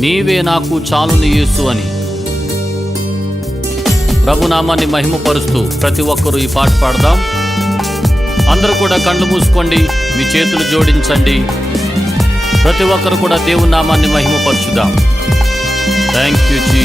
నీవే నాకు చాలుని యేసు అని. ప్రభునామాన్ని మహిమపరుస్తూ ప్రతి ఒక్కరూ ఈ పాట పాడదాం. అందరూ కూడా కళ్ళు మూసుకోండి మీ చేతులు జోడించండి. ప్రతి ఒక్కరు కూడా దేవుని నామాన్ని మహిమపరుచుదాం. థ్యాంక్ యూ జీ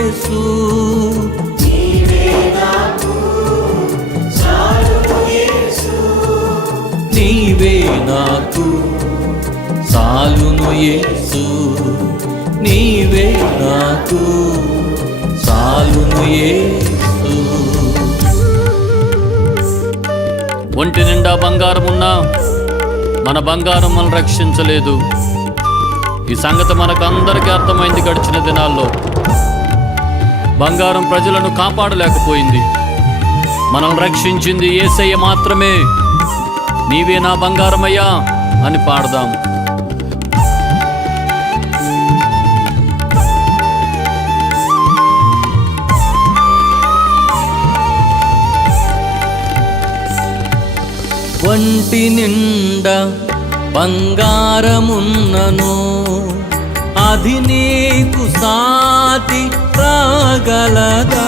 యేసు నీవే నాకు. చాలును యేసు. ఒంటి నిండా బంగారం ఉన్నా మన బంగారం మనం రక్షించలేదు. ఈ సంగతి మనకు అందరికీ అర్థమైంది గడిచిన దినాల్లో. బంగారం ప్రజలను కాపాడలేకపోయింది. మనం రక్షించింది ఏసయ్య మాత్రమే. నీవే నా బంగారమయ్యా అని పాడదాం ఒంటి నిండా బంగారమున్నను అది నీకు సాతి రాగలదా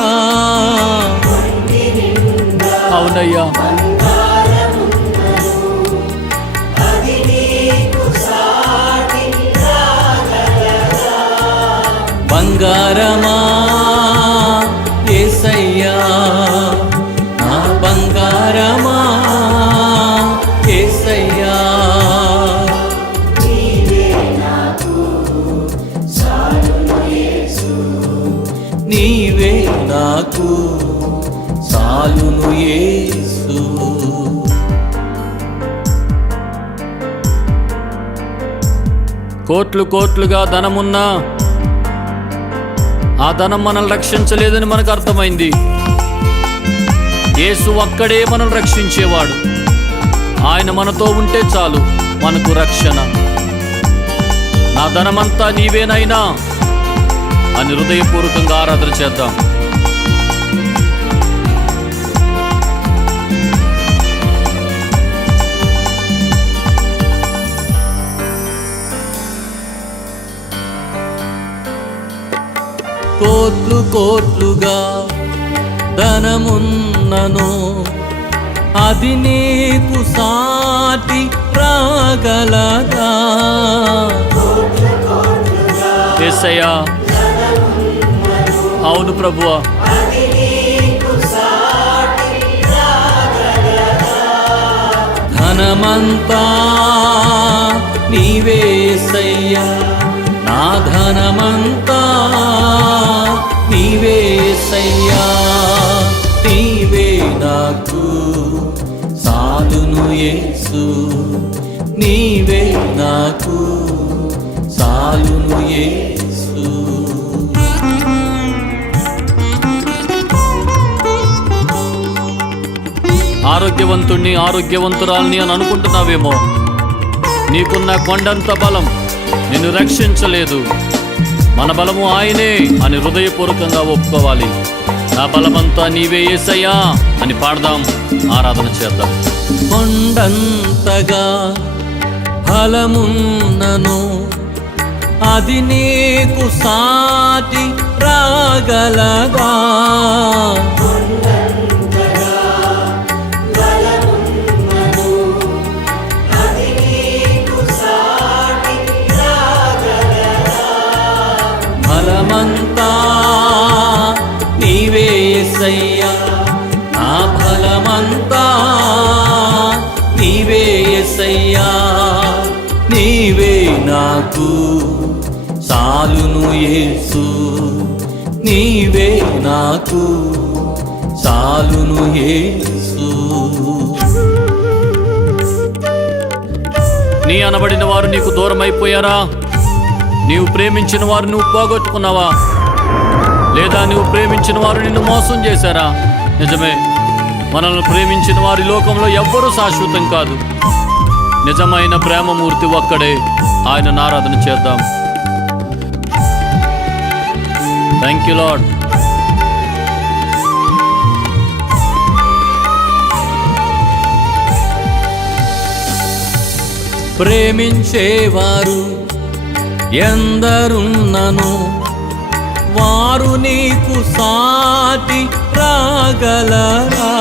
అవునయ్యా. బంగారం నీవే నాకు? చాలును యేసు. కోట్లు కోట్లుగా ధనమున్నా ఆ ధనం మనల్ని రక్షించలేదని మనకు అర్థమైంది. యేసు ఒక్కడే మనల్ని రక్షించేవాడు. ఆయన మనతో ఉంటే చాలు మనకు రక్షణ. నా ధనమంతా నీవేనైనా అని హృదయపూర్వకంగా ఆరాధన చేద్దాం. కోట్లు కోట్లుగా ధనమున్నను అది నీకు సాటి ఏసయ్యా అవును ప్రభువా. ధనమంతా నీవేసయ్యా నా ధనమంతా నీవేసయ్యా నీవే నాకు సాధును యేసు. నీవే నాకు సాలును యేసు. ఆరోగ్యవంతుణ్ణి ఆరోగ్యవంతురాల్ని అని అనుకుంటున్నావేమో. నీకున్న కొండంత బలం నిన్ను రక్షించలేదు. మన బలము ఆయనే అని హృదయపూర్వకంగా ఒప్పుకోవాలి. నా బలమంతా నీవే ఏసయ్యా అని పాడదాం ఆరాధన చేద్దాం. కొండంతగా ఫలమున్నను అది నీకు సాటి రాగలగా బలమంతా నీవే ఎస్సయ్యా నా బలమంతా నీవే ఎస్సయ్యా నీవే నాకు. సాలును యేసు. నీవే నాకు. సాలును యేసు. నీ అనబడిన వారు నీకు దూరమైపోయారా? నీవు ప్రేమించిన వారు నువ్వు పోగొట్టుకున్నావా? లేదా నువ్వు ప్రేమించిన వారు నిన్ను మోసం చేశారా? నిజమే. మనల్ని ప్రేమించిన వారి లోకంలో ఎవ్వరూ శాశ్వతం కాదు. నిజమైన ప్రేమమూర్తి ఒక్కడే. ఆయన ఆరాధన చేద్దాం. థ్యాంక్ యూ లాడ్ ప్రేమించేవారు ఎందరున్నను వారు నీకు సాటి రాగలరా?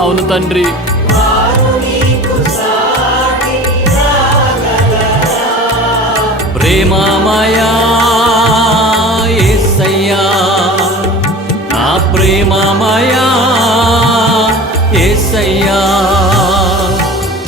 అవును తండ్రి. ప్రేమమయా యేసయ్యా నా ప్రేమమయా ఏసయ్యా.